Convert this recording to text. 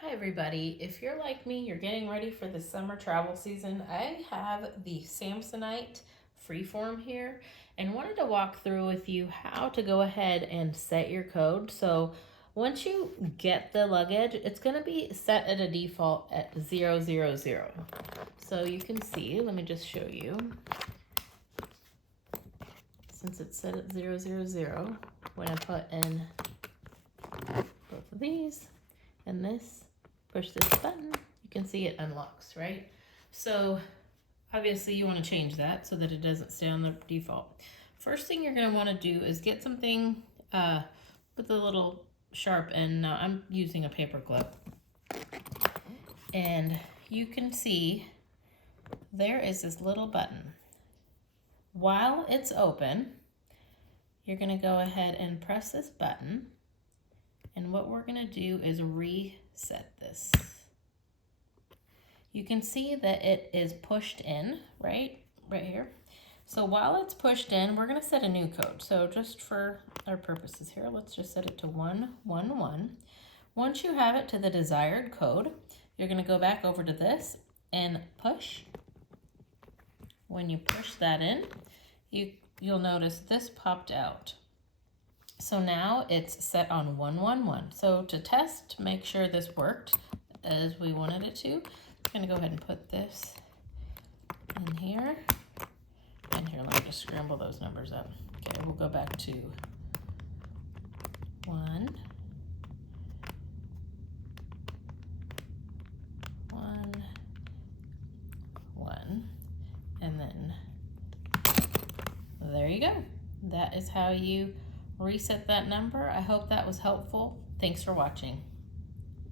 Hi everybody, if you're like me, you're getting ready for the summer travel season, I have the Samsonite Freeform here and wanted to walk through with you how to go ahead and set your code. So once you get the luggage, it's going to be set at a default at 000. So you can see, let me just show you. Since it's set at 000, when I put in both of these and this, push this button, you can see it unlocks, right? So obviously you want to change that so that it doesn't stay on the default. First thing you're going to want to do is get something with a little sharp end. Now I'm using a paper clip. And you can see there is this little button. While it's open, you're going to go ahead and press this button. And what we're going to do is reset this. You can see that it is pushed in, right here. So while it's pushed in, we're going to set a new code. So just for our purposes here, let's just set it to 111. Once you have it to the desired code, you're going to go back over to this and push. When you push that in, you'll notice this popped out. So now it's set on 111. So to test, make sure this worked as we wanted it to, I'm going to go ahead and put this in here. And here, let me just scramble those numbers up. Okay, we'll go back to 1, 1, 1, and then there you go. That is how you reset that number. I hope that was helpful. Thanks for watching.